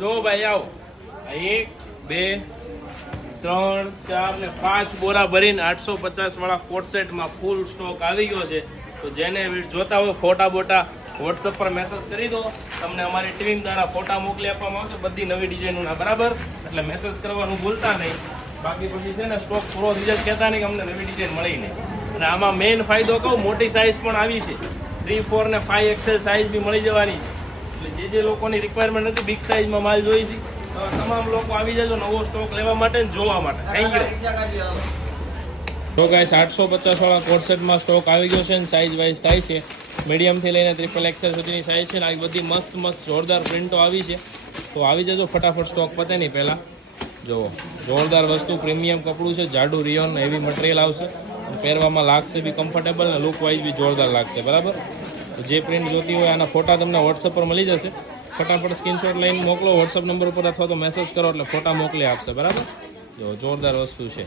જો ભાઈ આવો 1 2 3 4 ને 5 બોરા ભરીને 850 વાળા કોટ સેટમાં ફૂલ સ્ટોક આવી ગયો છે. તો જેને જોતા હોય ફોટા બોટા વોટ્સઅપ પર મેસેજ કરી દો, તમને અમારી ટીમ દ્વારા ફોટા મોકલી આપવામાં આવશે બધી નવી ડિઝાઇનોના, બરાબર? એટલે મેસેજ કરવાનું ભૂલતા નહીં. બાકી પછી છે ને સ્ટોક પૂરો થઈ જાય કહેતા નહીં કે અમને નવી ડિઝાઇન મળી નહીં. અને આમાં મેઇન ફાયદો કહું, મોટી સાઇઝ પણ આવી છે, 3, 4 ને 5 XL સાઇઝ બી મળી જવાની. એટલે જે લોકોની રિક્વાયરમેન્ટ હતી બિગ સાઇઝમાં માલ જોઈ છે, તમામ લોકો આવી જજો નવો સ્ટોક લેવા માટે ને જોવા માટે. Thank you. તો ગાઈસ 850 વાળા કોટ સેટમાં સ્ટોક આવી ગયો છે ને સાઇઝ વાઇઝ થાય છે મીડિયમથી લઈને XXL સુધીની સાઇઝ છે ને આવી બધી મસ્ત જોરદાર પ્રિન્ટો આવી છે. તો આવી જજો ફટાફટ, સ્ટોક પતે નહીં પહેલાં. જુઓ જોરદાર વસ્તુ, પ્રીમિયમ કપડું છે, જાડું રિયોન હેવી મટીરિયલ આવશે, પહેરવામાં લાગશે બી કમ્ફર્ટેબલ ને લુક વાઇઝ બી જોરદાર લાગશે, બરાબર? તો જે પ્રિન્ટ જોતી હોય આના ફોટા તમને વોટ્સઅપ પર મળી જશે. ફટાફટ સ્ક્રીનશોટ લઈને મોકલો વોટ્સઅપ નંબર ઉપર અથવા તો મેસેજ કરો એટલે ફોટા મોકલી આપશે, બરાબર? જો જોરદાર વસ્તુ છે.